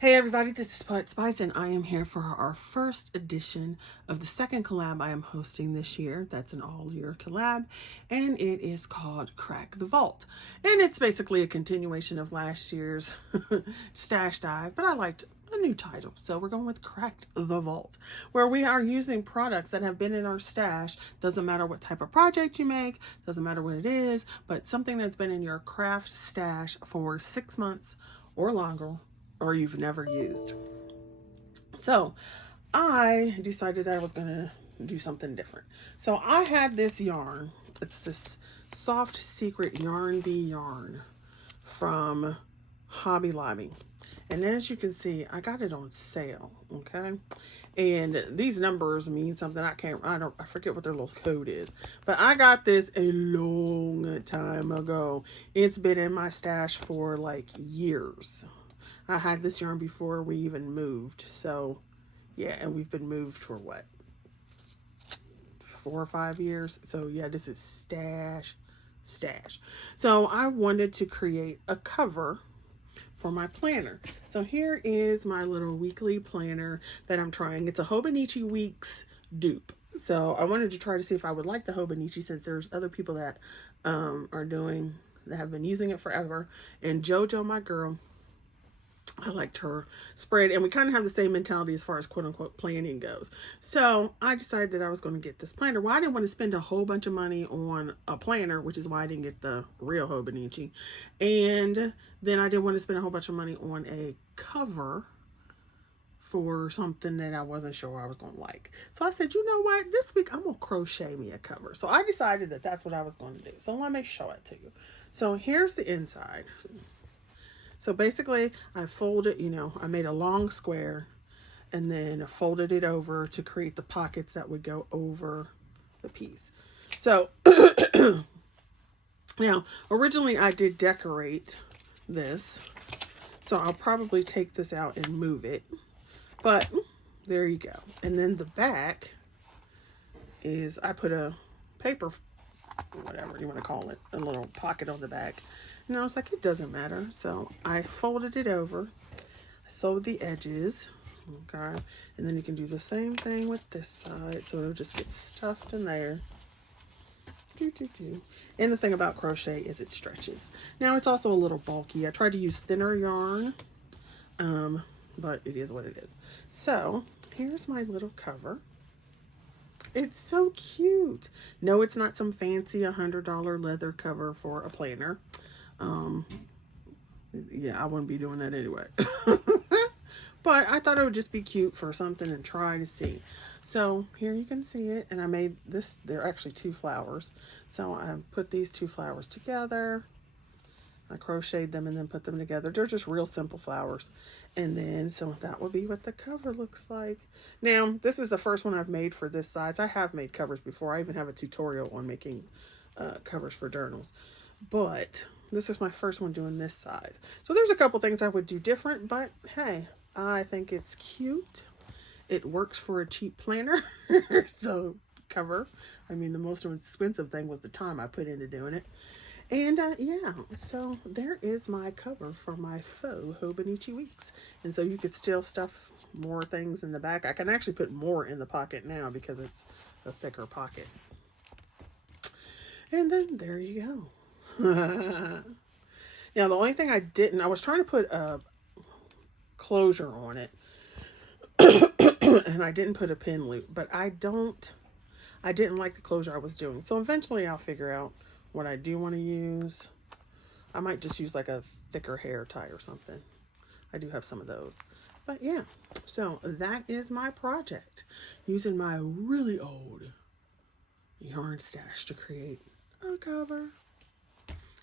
Hey everybody, this is Poet Spice and I am here for our first edition of the second collab I am hosting this year. That's an all-year collab and it is called Crack the Vault. And it's basically a continuation of last year's Stash Dive, but I liked a new title. So we're going with Cracked the Vault, where we are using products that have been in our stash. Doesn't matter what type of project you make, doesn't matter what it is, but something that's been in your craft stash for 6 months or longer, or you've never used. So I decided I was gonna do something different. So I had this yarn. It's this Soft Secret Yarn Bee yarn from Hobby Lobby. And as you can see, I got it on sale, okay? And these numbers mean something. I forget what their little code is. But I got this a long time ago. It's been in my stash for like years. I had this yarn before we even moved. So, yeah, and we've been moved for what? 4 or 5 years. So, yeah, this is stash. So, I wanted to create a cover for my planner. So, here is my little weekly planner that I'm trying. It's a Hobonichi Weeks dupe. So, I wanted to try to see if I would like the Hobonichi, since there's other people that that have been using it forever. And JoJo, my girl, I liked her spread, and we kind of have the same mentality as far as quote-unquote planning goes. So I decided that I was going to get this planner. Well, I didn't want to spend a whole bunch of money on a planner, which is why I didn't get the real Hobonichi. And then I didn't want to spend a whole bunch of money on a cover for something that I wasn't sure I was going to like. So I said, you know what? This week I'm going to crochet me a cover. So I decided that that's what I was going to do. So let me show it to you. So here's the inside. So basically, I folded, I made a long square and then folded it over to create the pockets that would go over the piece. So now, originally I did decorate this. So I'll probably take this out and move it. But there you go. And then the back is, I put a paper, whatever you want to call it, a little pocket on the back. And I was like, it doesn't matter. So I folded it over, I sewed the edges, okay? And then you can do the same thing with this side. So it'll just get stuffed in there. And the thing about crochet is it stretches. Now it's also a little bulky. I tried to use thinner yarn, but it is what it is. So here's my little cover. It's so cute. No, it's not some fancy $100 leather cover for a planner. Yeah, I wouldn't be doing that anyway. But I thought it would just be cute for something and try to see. So here you can see it. And I made this, they're actually 2 flowers. So I put these 2 flowers together. I crocheted them and then put them together. They're just real simple flowers. And then, so that would be what the cover looks like. Now, this is the first one I've made for this size. I have made covers before. I even have a tutorial on making covers for journals. But this is my first one doing this size. So there's a couple things I would do different, but hey, I think it's cute. It works for a cheap planner. So cover. I mean, the most expensive thing was the time I put into doing it. And yeah, so there is my cover for my faux Hobonichi Weeks. And so you could still stuff more things in the back. I can actually put more in the pocket now because it's a thicker pocket. And then there you go. Now the only thing I was trying to put a closure on it. And I didn't put a pin loop, but I didn't like the closure I was doing. So eventually I'll figure out what I do want to use. I might just use like a thicker hair tie or something. I do have some of those. But yeah, so that is my project. Using my really old yarn stash to create a cover.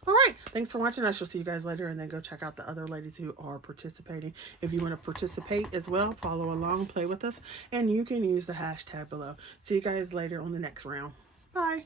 All right, thanks for watching. I shall see you guys later, and then go check out the other ladies who are participating. If you want to participate as well, follow along, play with us, and you can use the hashtag below. See you guys later on the next round. Bye.